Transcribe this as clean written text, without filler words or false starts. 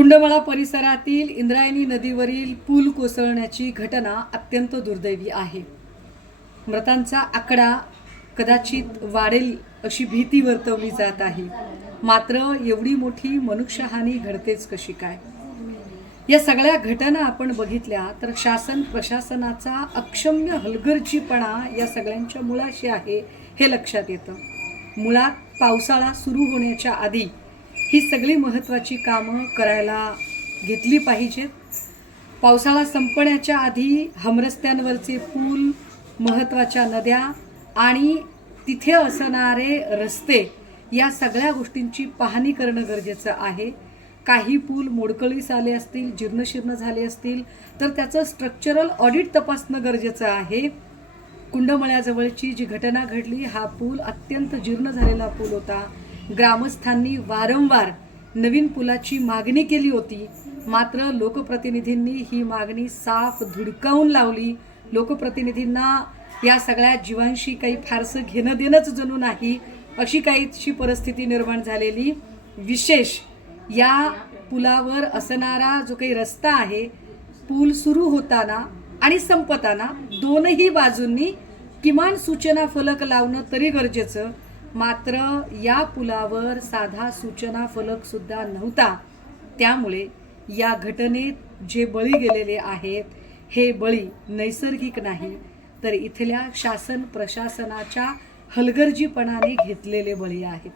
कुंडमळा परिसरातील इंद्रायणी नदीवरील पूल कोसळण्याची घटना अत्यंत दुर्दैवी आहे। मृतांचा आकडा कदाचित वाढेल अशी भीती वर्तवली जात आहे। मात्र एवढी मोठी मनुष्यहानी घडतेच कशी काय? या सगळ्या घटना आपण बघितल्या तर शासन प्रशासनाचा अक्षम्य हलगर्जीपणा या सगळ्यांच्या मुळाशी आहे हे लक्षात येतं। मुळात पावसाळा सुरू होण्याच्या आधी ही सगळी महत्त्वाची कामं करायला घेतली पाहिजेत। पावसाळा संपण्याच्या आधी हमरस्त्यांवरचे पूल, महत्त्वाच्या नद्या आणि तिथे असणारे रस्ते या सगळ्या गोष्टींची पाहणी करणं गरजेचं आहे। काही पूल मोडकळीस आले असतील, जीर्णशीर्ण झाले असतील तर त्याचं स्ट्रक्चरल ऑडिट तपासणं गरजेचं आहे। कुंडमळ्याजवळची जी घटना घडली, हा पूल अत्यंत जीर्ण झालेला पूल होता। ग्रामस्थांनी वारंवार नवीन पुलाची मागणी केली होती, मात्र लोकप्रतिनिधींनी ही मागणी साफ धुडकावून लावली। लोकप्रतिनिधींना या सगळ्या जीवांशी काही फारसं घेणं देणंच जणू नाही अशी काहीशी परिस्थिती निर्माण झालेली। विशेष या पुलावर असणारा जो काही रस्ता आहे, पूल सुरू होताना आणि संपताना दोनही बाजूंनी किमान सूचना फलक लावणं तरी गरजेचं। मात्र या पुलावर साधा सूचना फलक सुद्धा नव्हता। त्यामुळे या घटनेत जे बळी गेलेले आहेत हे बळी नैसर्गिक नाही तर इथल्या शासन प्रशासनाच्या हलगर्जीपणाने घेतलेले बळी आहेत।